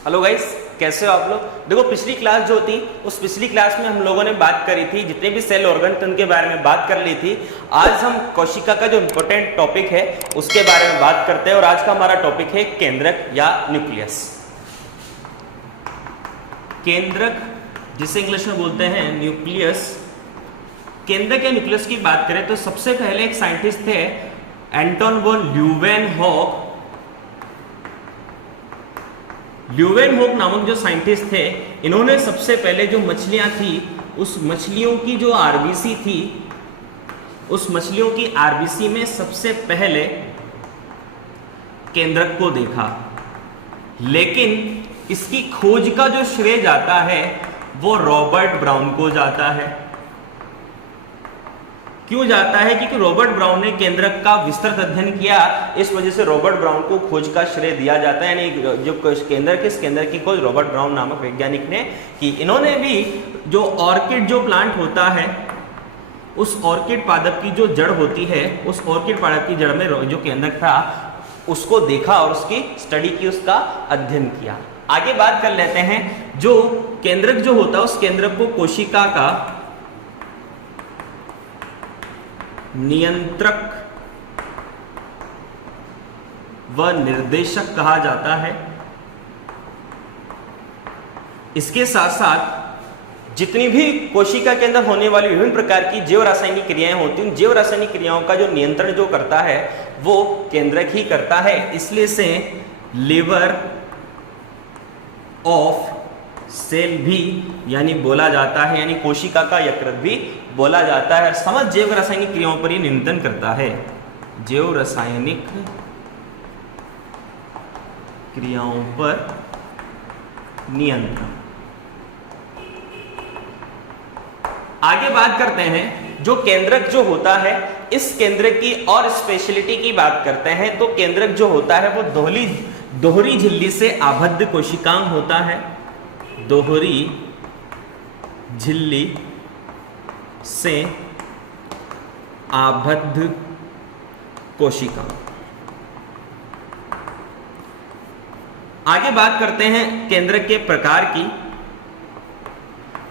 Hello guys, कैसे हो आप लोग। देखो, पिछली क्लास जो थी उस पिछली क्लास में हम लोगों ने बात करी थी, जितने भी सेल ऑर्गन थे उनके बारे में बात कर ली थी। आज हम कोशिका का जो इम्पोर्टेंट टॉपिक है उसके बारे में बात करते हैं और आज का हमारा टॉपिक है केंद्रक या न्यूक्लियस। केंद्रक जिसे इंग्लिश में बोलते हैं न्यूक्लियस। केंद्रक या न्यूक्लियस की बात करें तो सबसे पहले एक साइंटिस्ट थे एंटोन वॉन ल्यूवेनहॉक। ल्यूवेनहॉक नामक जो साइंटिस्ट थे, इन्होंने सबसे पहले जो मछलियां थी उस मछलियों की जो आरबीसी थी, उस मछलियों की आरबीसी में सबसे पहले केंद्रक को देखा। लेकिन इसकी खोज का जो श्रेय जाता है वो रॉबर्ट ब्राउन को जाता है। क्यों जाता है? क्योंकि रॉबर्ट ब्राउन ने केंद्रक का विस्तृत अध्ययन किया, इस वजह से रॉबर्ट ब्राउन को खोज का श्रेय दिया जाता है। यानी जो केंद्र की खोज रॉबर्ट ब्राउन नामक वैज्ञानिक ने की। इन्होंने भी जो ऑर्किड जो प्लांट होता है, उस ऑर्किड पादप की जो जड़ होती है, उस ऑर्किड पादप की जड़ में जो केंद्रक था उसको देखा और उसकी स्टडी की, उसका अध्ययन किया। आगे बात कर लेते हैं। जो केंद्रक जो होता है उस केंद्रक को कोशिका का नियंत्रक व निर्देशक कहा जाता है। इसके साथ साथ जितनी भी कोशिका के अंदर होने वाली विभिन्न प्रकार की जैव रासायनिक क्रियाएं होती हैं, उन जैव रासायनिक क्रियाओं का जो नियंत्रण जो करता है वो केंद्रक ही करता है। इसलिए से लिवर ऑफ सेल भी यानी बोला जाता है, यानी कोशिका का यकृत भी बोला जाता है। समस्त जैव रासायनिक क्रियाओं पर यह नियंत्रण करता है। जैव रासायनिक क्रियाओं पर नियंत्रण। आगे बात करते हैं जो केंद्रक जो होता है, इस केंद्रक की और स्पेशलिटी की बात करते हैं तो केंद्रक जो होता है वो दोहरी झिल्ली से आबद्ध कोशिकांग होता है। दोहरी झिल्ली से आबद्ध कोशिका। आगे बात करते हैं केंद्रक के प्रकार की।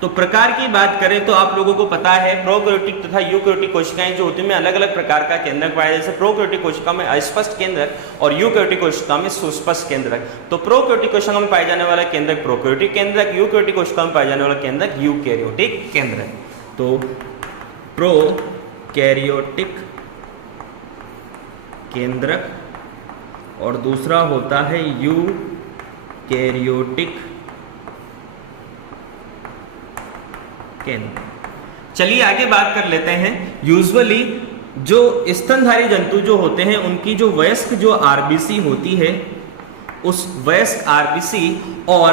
तो प्रकार की बात करें तो आप लोगों को पता है प्रोकैरियोटिक तथा यूकैरियोटिक कोशिकाएं जो होती हैं अलग अलग प्रकार का केंद्रक पाया। जैसे प्रोकैरियोटिक कोशिका में अस्पष्ट केंद्रक और यूकैरियोटिक कोशिका में सुस्पष्ट केंद्रक। तो प्रोकैरियोटिक कोशिका में पाए जाने वाला केंद्रक प्रोकैरियोटिक केंद्रक, यूकैरियोटिक कोशिका में पाए जाने वाला केंद्रक यूकैरियोटिक केंद्रक। तो प्रोकैरियोटिक केंद्रक और दूसरा होता है यूकैरियोटिक केंद्र। चलिए आगे बात कर लेते हैं। यूजुअली जो स्तनधारी जंतु जो होते हैं उनकी जो वयस्क जो आरबीसी होती है, उस वयस्क आरबीसी और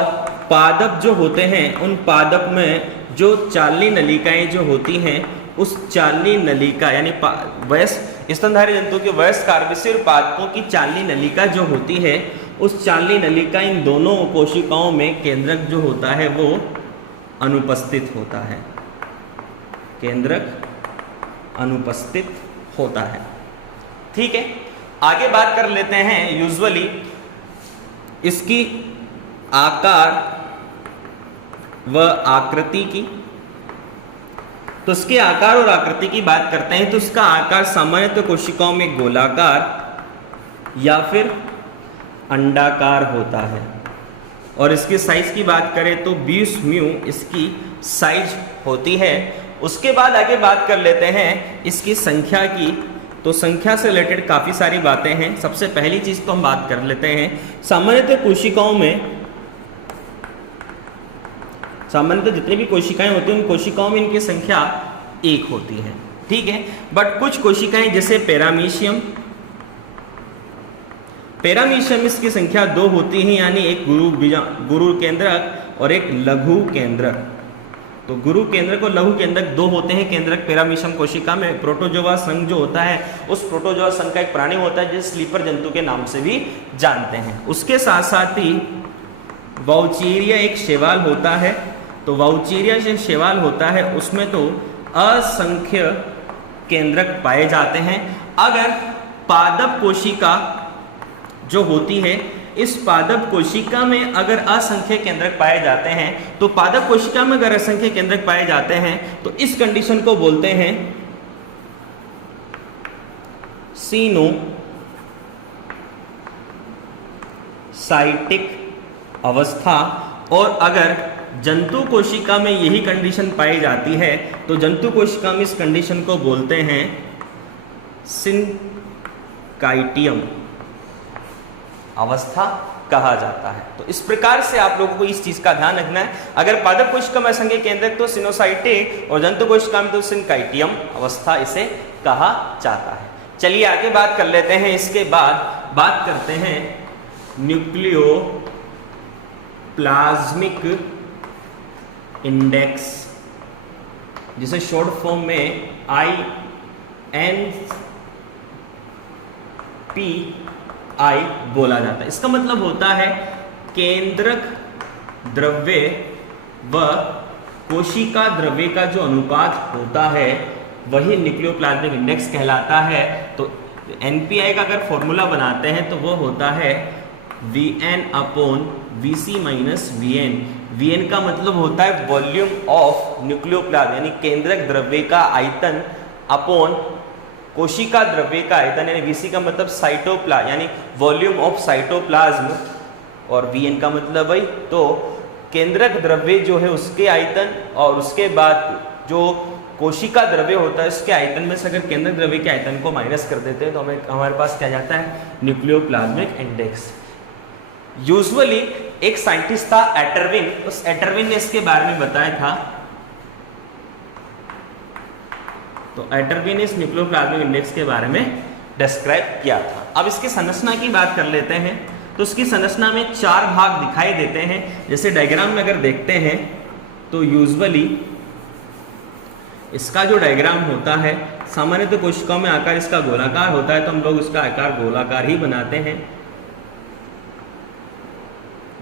पादप जो होते हैं उन पादप में जो चालनी नलिकाएं जो होती हैं, उस चालनी नलिका यानी वयस्क स्तनधारी जंतु के वयस्क आरबीसी और पादपों की चालनी नलिका जो होती है, उस चालनी नलिका इन दोनों कोशिकाओं में केंद्रक जो होता है वो अनुपस्थित होता है। केंद्रक अनुपस्थित होता है। ठीक है, आगे बात कर लेते हैं यूजुअली इसकी आकार व आकृति की। तो इसके आकार और आकृति की बात करते हैं तो इसका आकार सामान्यतः कोशिकाओं में गोलाकार या फिर अंडाकार होता है। और इसकी साइज की बात करें तो 20 म्यू इसकी साइज होती है। उसके बाद आगे बात कर लेते हैं इसकी संख्या की। तो संख्या से रिलेटेड काफ़ी सारी बातें हैं। सबसे पहली चीज़ तो हम बात कर लेते हैं सामान्यतः कोशिकाओं में, सामान्यतः जितनी भी कोशिकाएं होती हैं उन कोशिकाओं में इनकी संख्या 1 होती है। ठीक है, बट कुछ कोशिकाएं जैसे पैरामीशियम इसकी संख्या 2 होती है, यानी एक गुरु केंद्रक और एक लघु केंद्रक। तो गुरु केंद्रक और लघु केंद्रक 2 होते हैं केंद्रक पैरामीशियम कोशिका में। प्रोटोजोआ संघ जो होता है उस प्रोटोजोआ संघ का एक प्राणी होता है जिसे स्लीपर जंतु के नाम से भी जानते हैं। उसके साथ साथ ही वाउचीरिया एक शैवाल होता है। तो वाउचीरिया जो शैवाल होता है उसमें तो असंख्य केंद्रक पाए जाते हैं। अगर पादप कोशिका जो होती है इस पादप कोशिका में अगर असंख्य केंद्रक पाए जाते हैं, तो पादप कोशिका में अगर असंख्य केंद्रक पाए जाते हैं तो इस कंडीशन को बोलते हैं सिनोसाइटिक अवस्था। और अगर जंतु कोशिका में यही कंडीशन पाई जाती है तो जंतु कोशिका में इस कंडीशन को बोलते हैं सिनकाइटियम अवस्था कहा जाता है। तो इस प्रकार से आप लोगों को इस चीज का ध्यान रखना है। अगर पादप कोशिका में असंख्य केंद्रक तो सिनोसाइटिक और जंतु कोशिका में तो सिनकाइटियम अवस्था इसे कहा जाता है। चलिए आगे बात कर लेते हैं। इसके बाद बात करते हैं न्यूक्लियोप्लाज्मिक इंडेक्स, जिसे शॉर्ट फॉर्म में INPI बोला जाता है। इसका मतलब होता है केंद्रक द्रव्य व कोशिका द्रव्य का जो अनुपात होता है वही न्यूक्लियोप्लाज्मिक इंडेक्स कहलाता है। तो NPI का अगर फॉर्मूला बनाते हैं तो वो होता है VN/VC - VN। VN का मतलब होता है वॉल्यूम ऑफ न्यूक्लियोप्लाज्म, यानी केंद्रक द्रव्य का आयतन अपॉन कोशिका द्रव्य का आयतन, यानी VC का मतलब साइटोप्लाज्म यानी वॉल्यूम ऑफ साइटोप्लाज्म, और VN का मतलब भाई तो केंद्रक द्रव्य जो है उसके आयतन, और उसके बाद जो कोशिका द्रव्य होता है उसके आयतन में से अगर केंद्रक द्रव्य के आयतन को माइनस कर देते हैं तो हमारे पास क्या जाता है न्यूक्लियोप्लाज्मिक इंडेक्स। यूजुअली एक साइंटिस्ट था एटरविन, उस एटरविन ने इसके बारे में बताया था। तो एटरविन ने इस न्यूक्लियोप्लाज्मिक इंडेक्स के बारे में डिस्क्राइब किया था। अब इसकी संरचना की बात कर लेते हैं। तो इसकी संरचना में 4 भाग दिखाई देते हैं। जैसे डायग्राम में अगर देखते हैं तो यूजुअली इसका जो डायग्राम होता है, सामान्यतः कोशिकाओं में आकार इसका गोलाकार होता है, तो हम लोग इसका आकार गोलाकार ही बनाते हैं।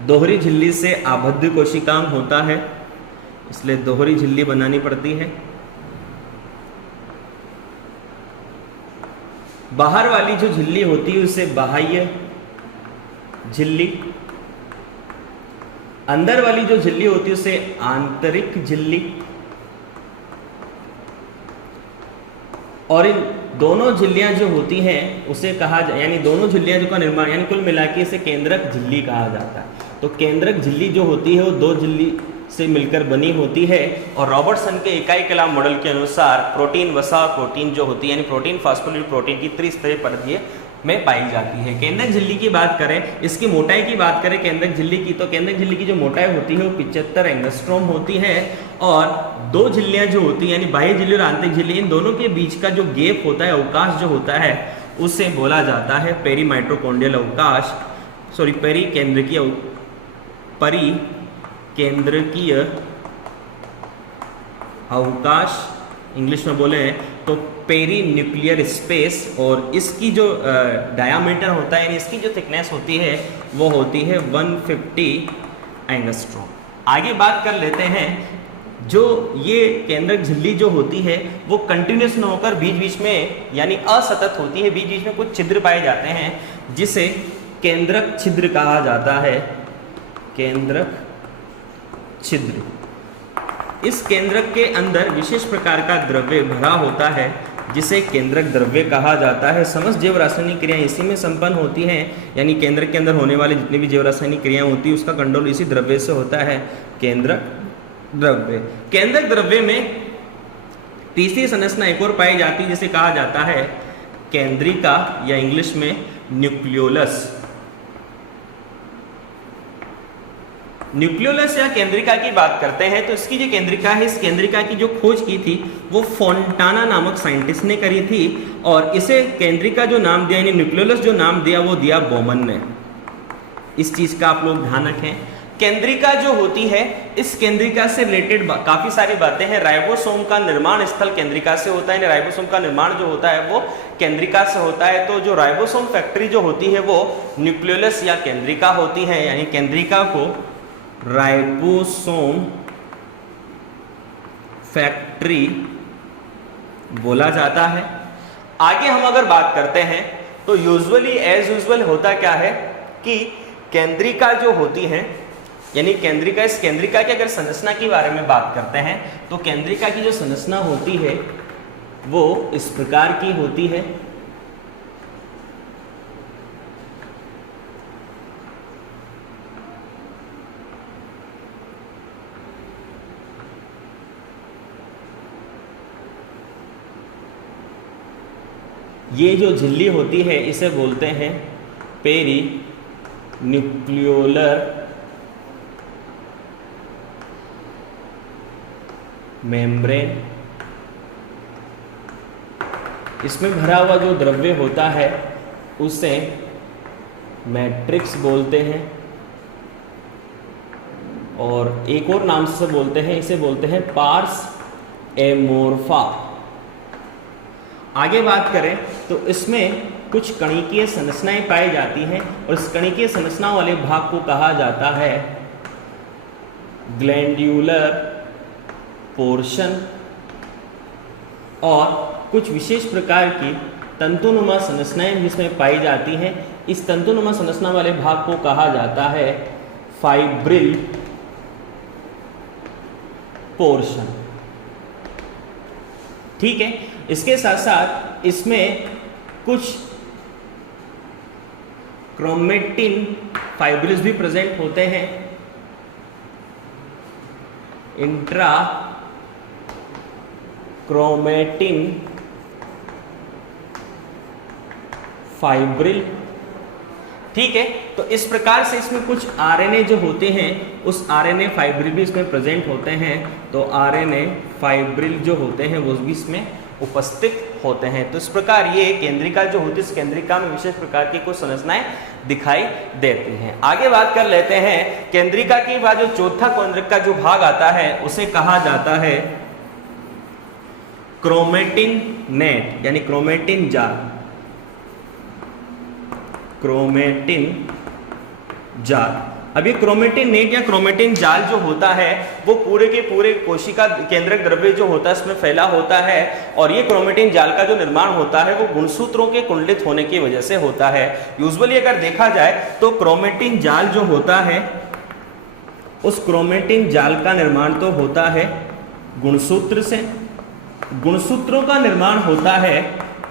दोहरी झिल्ली से आबद्ध कोशिकांग होता है, इसलिए दोहरी झिल्ली बनानी पड़ती है। बाहर वाली जो झिल्ली होती है उसे बाह्य झिल्ली, अंदर वाली जो झिल्ली होती है उसे आंतरिक झिल्ली, और इन दोनों झिल्लियां जो होती हैं उसे कहा यानी दोनों झिल्लियां जो का निर्माण यानी कुल मिला के इसे केंद्रक झिल्ली कहा जाता है। तो केंद्रक झिल्ली जो होती है वो 2 झिल्ली से मिलकर बनी होती है। और रॉबर्टसन के इकाई कला मॉडल के अनुसार प्रोटीन वसा प्रोटीन जो होती है यानी प्रोटीन फास्फोलिपिड प्रोटीन की त्रिस्तरीय परत में पाई जाती है। केंद्रक झिल्ली की बात करें, इसकी मोटाई की बात करें केंद्रक झिल्ली की, तो केंद्रक झिल्ली की जो मोटाई होती है वो 75 एंगस्ट्रॉम होती है। और 2 झिल्लियां जो होती है यानी बाह्य झिल्ली और आंतरिक झिल्ली, इन दोनों के बीच का जो गैप होता है, अवकाश जो होता है, उसे बोला जाता है पेरीमाइटोकॉन्ड्रियल अवकाश, सॉरी परिकेंद्रकीय अवकाश इंग्लिश में बोले तो पेरी न्यूक्लियर स्पेस। और इसकी जो डायामीटर होता है यानी इसकी जो थिकनेस होती है वो होती है 150 एंगस्ट्रॉम। आगे बात कर लेते हैं, जो ये केंद्रक झिल्ली जो होती है वो कंटिन्यूस न होकर बीच बीच में यानी असतत होती है, बीच बीच में कुछ छिद्र पाए जाते हैं जिसे केंद्रक छिद्र कहा जाता है। केंद्रक छिद्र, इस केंद्रक के अंदर विशेष प्रकार का द्रव्य भरा होता है जिसे केंद्रक द्रव्य कहा जाता है। समस्त जैव रासायनिक क्रियाएं इसी में संपन्न होती हैं, यानी केंद्रक के अंदर होने वाली जितनी भी जैव रासायनिक क्रियाएं होती है उसका कंट्रोल इसी द्रव्य से होता है, केंद्रक द्रव्य। केंद्रक द्रव्य में तीसरी संरचना एक और पाई जाती है जिसे कहा जाता है केंद्रिका या इंग्लिश में न्यूक्लियोलस। न्यूक्लियोलस या केंद्रिका की बात करते हैं तो इसकी जो केंद्रिका है, इस केंद्रिका की जो खोज की थी वो फोंटाना नामक साइंटिस्ट ने करी थी। और इसे केंद्रिका जो नाम दिया यानी न्यूक्लियोलस जो नाम दिया वो दिया बोमन ने। इस चीज का आप लोग ध्यान रखें। केंद्रिका जो होती है, इस केंद्रिका से रिलेटेड काफी सारी बातें हैं। राइबोसोम का निर्माण स्थल केंद्रिका से होता है, यानी राइबोसोम का निर्माण जो होता है वो केंद्रिका से होता है। तो जो राइबोसोम फैक्ट्री जो होती है वो न्यूक्लियोलस या केंद्रिका होती है, यानी केंद्रिका को राइबोसोम फैक्ट्री बोला जाता है। आगे हम अगर बात करते हैं तो यूजुअली एज यूजुअल होता क्या है कि केंद्रिका जो होती है, यानी केंद्रिका, इस केंद्रिका की अगर संरचना के बारे में बात करते हैं तो केंद्रिका की जो संरचना होती है वो इस प्रकार की होती है। ये जो झिल्ली होती है इसे बोलते हैं पेरी न्यूक्लियोलर मेम्ब्रेन। इसमें भरा हुआ जो द्रव्य होता है उसे मैट्रिक्स बोलते हैं, और एक और नाम से बोलते हैं, इसे बोलते हैं पार्स एमोर्फा। आगे बात करें तो इसमें कुछ कणिकीय संरचनाएं पाई जाती हैं, और इस कणिकीय संरचना वाले भाग को कहा जाता है ग्लैंड्यूलर पोर्शन, और कुछ विशेष प्रकार की तंतुनुमा संरचनाएं जिसमें पाई जाती हैं। इस तंतुनुमा संरचना वाले भाग को कहा जाता है फाइब्रिल पोर्शन। ठीक है, इसके साथ साथ इसमें कुछ क्रोमेटिन फाइब्रिल्स भी प्रेजेंट होते हैं। Intra chromatin fibril. ठीक है, तो इस प्रकार से इसमें कुछ आरएनए जो होते हैं उस आरएनए फाइब्रिल भी इसमें प्रेजेंट होते हैं। तो आरएनए फाइब्रिल जो होते हैं वो भी इसमें उपस्थित होते हैं। तो इस प्रकार ये केंद्रिका जो होती है, इस केंद्रिका में विशेष प्रकार की कुछ संरचनाएं दिखाई देती हैं। आगे बात कर लेते हैं, केंद्रिका के बाद जो चौथा केंद्रक का जो भाग आता है उसे कहा जाता है क्रोमेटिन नेट, यानी क्रोमेटिन जाल। क्रोमेटिन जाल। अभी क्रोमेटिन नेट या क्रोमेटिन जाल जो होता है वो पूरे के पूरे कोशिका केंद्रक द्रव्य जो होता है इसमें फैला होता है, और ये क्रोमेटिन जाल का जो निर्माण होता है वो गुणसूत्रों के कुंडलित होने की वजह से होता है। यूजुअली अगर देखा जाए तो क्रोमेटिन जाल जो होता है उस क्रोमेटिन जाल का निर्माण तो होता है गुणसूत्र से, गुणसूत्रों का निर्माण होता है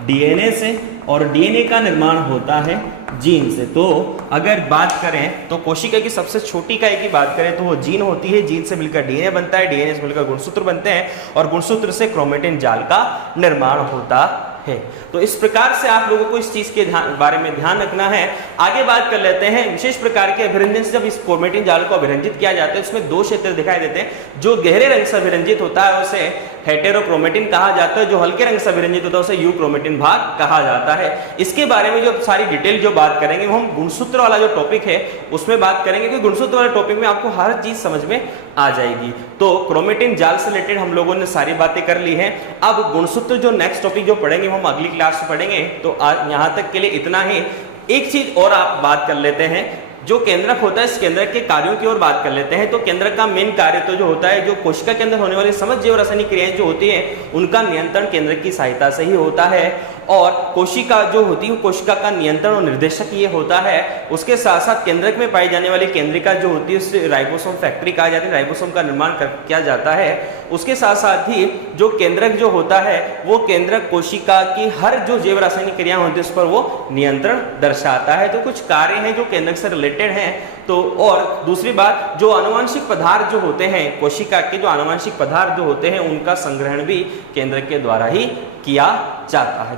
डीएनए से, और डीएनए का निर्माण होता है जीन से। तो अगर बात करें तो कोशिका की सबसे छोटी इकाई की बात करें तो वो जीन होती है, जीन से मिलकर डीएनए बनता है, डीएनए से मिलकर गुणसूत्र बनते हैं, और गुणसूत्र से क्रोमेटिन जाल का निर्माण होता है। तो इस प्रकार से आप लोगों को इस चीज के बारे में ध्यान रखना है। आगे बात कर लेते हैं विशेष प्रकार के अभिरंजन से जब इस क्रोमेटिन जाल को अभिरंजित किया जाता है उसमें दो क्षेत्र दिखाई देते हैं। जो गहरे रंग से अभिरंजित होता है उसे हेटेरोक्रोमेटिन कहा जाता है, जो हल्के रंग से अभिरंजित होता है उसे यूक्रोमेटिन भाग कहा जाता है। इसके बारे में जो सारी डिटेल जो बात करेंगे वो हम गुणसूत्र वाला जो टॉपिक है उसमें बात करेंगे, क्योंकि गुणसूत्र वाले टॉपिक में आपको हर चीज समझ में आ जाएगी। तो क्रोमेटिन जाल से रिलेटेड हम लोगों ने सारी बातें कर ली हैं। अब गुणसूत्र जो नेक्स्ट टॉपिक जो पढ़ेंगे हम अगली क्लास में पढ़ेंगे। तो यहां तक के लिए इतना ही। एक चीज और आप बात कर लेते हैं, जो केंद्रक होता है इस केंद्रक के कार्यों की ओर बात कर लेते हैं। तो केंद्रक का मेन कार्य तो जो होता है, जो कोशिका के अंदर होने वाली समस्त जैव रासायनिक क्रियाएं जो होती हैं उनका नियंत्रण केंद्रक की सहायता से ही होता है, और कोशिका जो होती है कोशिका का नियंत्रण और निर्देशक ये होता है। उसके साथ साथ केंद्रक में पाई जाने वाली केंद्रिका जो होती है उससे राइबोसोम फैक्ट्री कहा जाता है, राइबोसोम का निर्माण किया जाता है। उसके साथ साथ ही जो केंद्रक जो होता है वो केंद्रक कोशिका की हर जो जैव रासायनिक क्रिया होती है उस पर वो नियंत्रण दर्शाता है। तो कुछ कार्य हैं जो केंद्रक से रिलेटेड हैं। तो और दूसरी बात, जो आनुवांशिक पदार्थ जो होते हैं कोशिका के, जो आनुवांशिक पदार्थ जो होते हैं उनका संग्रहण भी केंद्रक के द्वारा ही किया जाता है।